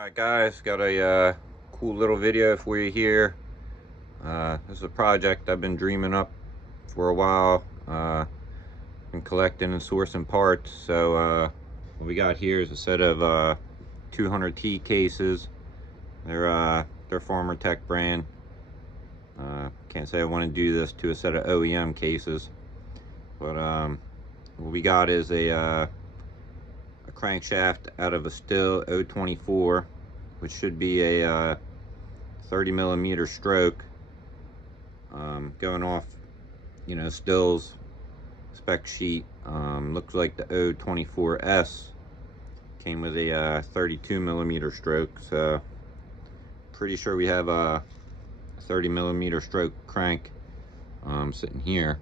Alright guys, got a cool little video for you here. This is a project I've been dreaming up for a while. Been collecting and sourcing parts. So what we got here is a set of 200T cases. They're Farmer Tech brand. Can't say I want to do this to a set of OEM cases, but what we got is a crankshaft out of a Stihl 024, which should be a 30 millimeter stroke, going off, Stihl's spec sheet. Looks like the 024S came with a 32 millimeter stroke, so pretty sure we have a 30 millimeter stroke crank sitting here.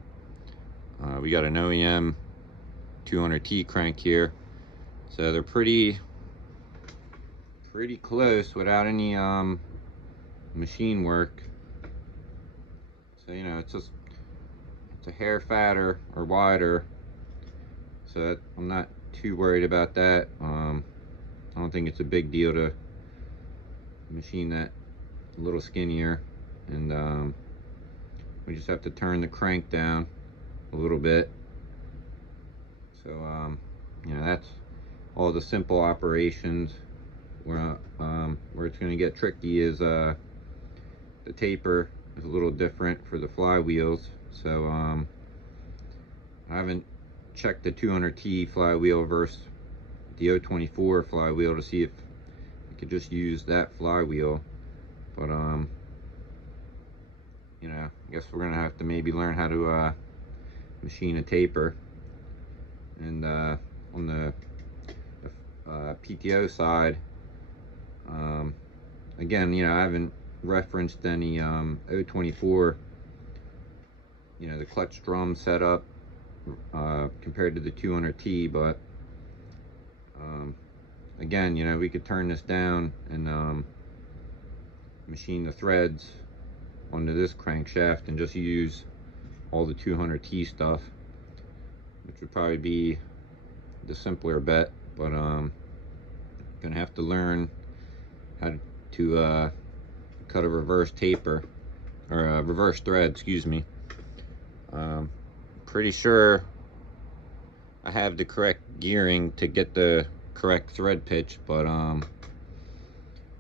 We got an OEM 200T crank here, so they're pretty close without any machine work. So it's a hair fatter or wider, so I'm not too worried about that. I don't think it's a big deal to machine that a little skinnier, and we just have to turn the crank down a little bit. So that's all the simple operations. Where it's going to get tricky is the taper is a little different for the flywheels. So I haven't checked the 200T flywheel versus the 024 flywheel to see if I could just use that flywheel, but I guess we're gonna have to maybe learn how to machine a taper. And on the PTO side, again, I haven't referenced any 024, the clutch drum setup compared to the 200T, but again, we could turn this down and machine the threads onto this crankshaft and just use all the 200T stuff, which would probably be the simpler bet. But gonna have to learn how to cut a reverse taper, or a reverse thread, excuse me. Pretty sure I have the correct gearing to get the correct thread pitch, but I'm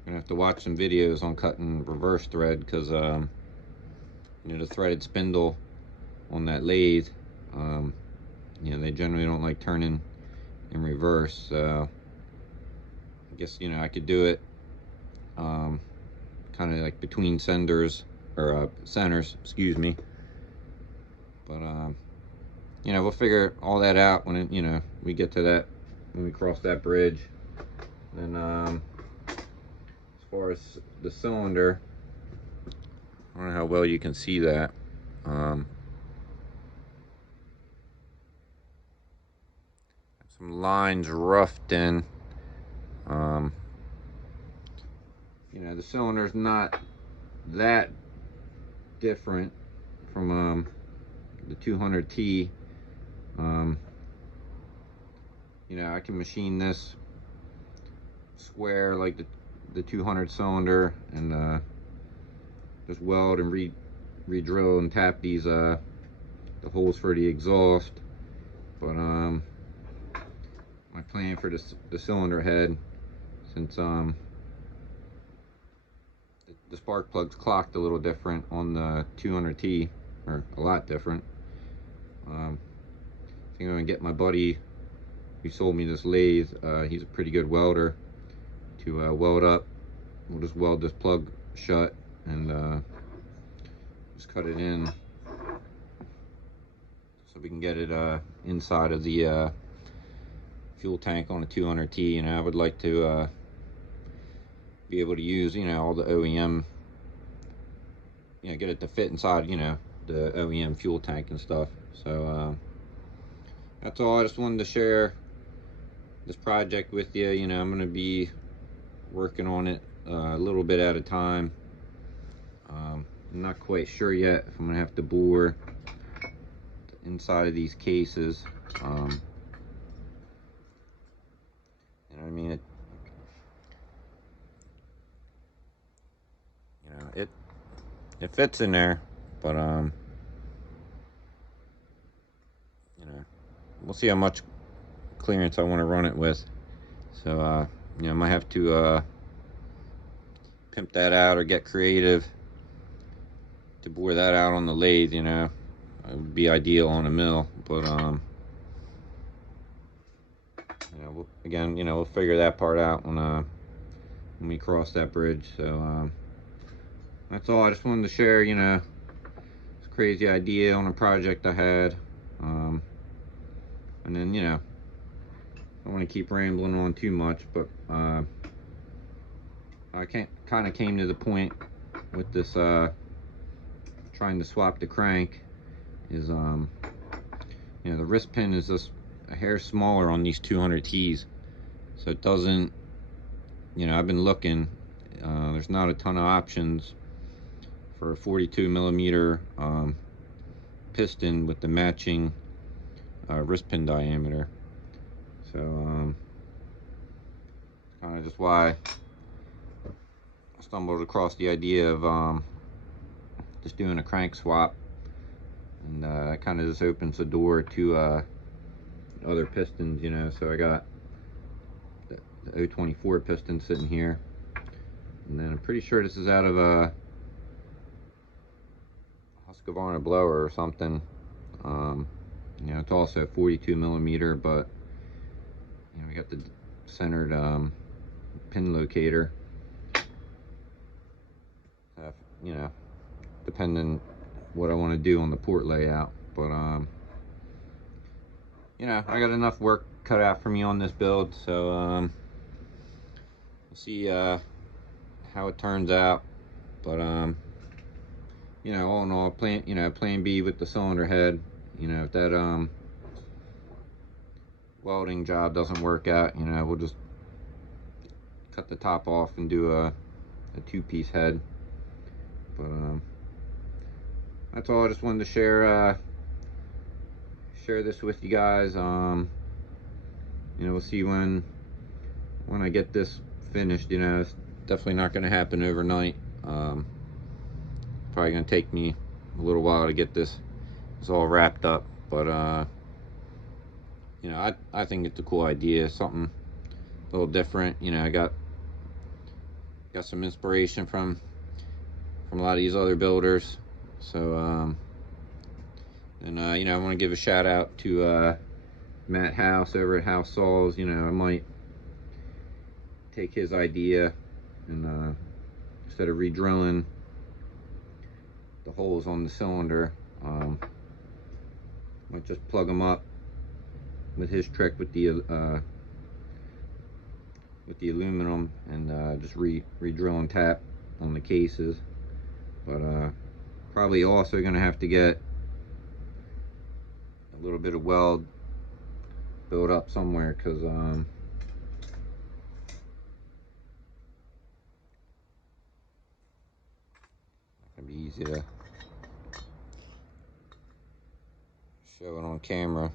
gonna have to watch some videos on cutting reverse thread, because the threaded spindle on that lathe, they generally don't like turning in reverse. So I guess I could do it kind of like between centers, or centers, excuse me. But we'll figure all that out when we get to that, when we cross that bridge. Then as far as the cylinder, I don't know how well you can see that. Some lines roughed in. The cylinder's not that different from the 200T. I can machine this square like the 200 cylinder, and just weld and re-drill and tap these the holes for the exhaust. But my plan for the cylinder head, since the spark plug's clocked a little different on the 200T, or a lot different. I think I'm gonna get my buddy who sold me this lathe. He's a pretty good welder, to weld up. We'll just weld this plug shut and just cut it in, so we can get it inside of the fuel tank on a 200T. And I would like to be able to use all the OEM, get it to fit inside the OEM fuel tank and stuff. So that's all. I just wanted to share this project with you. I'm going to be working on it a little bit at a time. I'm not quite sure yet if I'm going to have to bore the inside of these cases. I mean, it fits in there, but you know, we'll see how much clearance I want to run it with. So you know, I might have to pimp that out or get creative to bore that out on the lathe. You know, it would be ideal on a mill, but you know, again, you know, we'll figure that part out when we cross that bridge. So that's all. I just wanted to share, you know, this crazy idea on a project I had, and then, you know, I don't want to keep rambling on too much, but I kind of came to the point with this trying to swap the crank is you know, the wrist pin is just a hair smaller on these 200Ts, so it doesn't, you know, I've been looking, there's not a ton of options for a 42mm piston with the matching wrist pin diameter. So kind of just why I stumbled across the idea of just doing a crank swap, and it kind of just opens the door to other pistons, you know. So I got the 024 piston sitting here, and then I'm pretty sure this is out of a Husqvarna blower or something. You know, it's also 42mm, but you know, we got the centered pin locator. You know, depending what I want to do on the port layout, but you know, I got enough work cut out for me on this build, so we'll see how it turns out. But you know, all in all, plan B with the cylinder head. You know, if that welding job doesn't work out, you know, we'll just cut the top off and do a two-piece head. But that's all. I just wanted to share this with you guys. You know, we'll see when I get this finished. You know, it's definitely not going to happen overnight. Probably going to take me a little while to get this all wrapped up, but you know, I think it's a cool idea, something a little different. You know, I got some inspiration from a lot of these other builders. So and you know, I want to give a shout out to Matt House over at House Saws. You know, I might take his idea and instead of re-drilling the holes on the cylinder, might just plug them up with his trick with the aluminum, and just re-drill and tap on the cases. But probably also gonna have to get a little bit of weld built up somewhere, because not gonna be easy to show it on camera.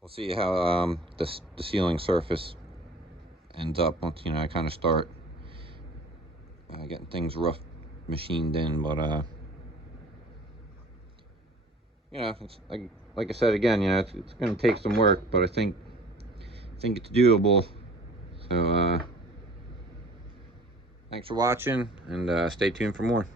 We'll see how the sealing surface ends up once, you know, I kind of start getting things rough machined in. But you know, it's like I said again, you know, it's going to take some work, but I think it's doable. So thanks for watching, and stay tuned for more.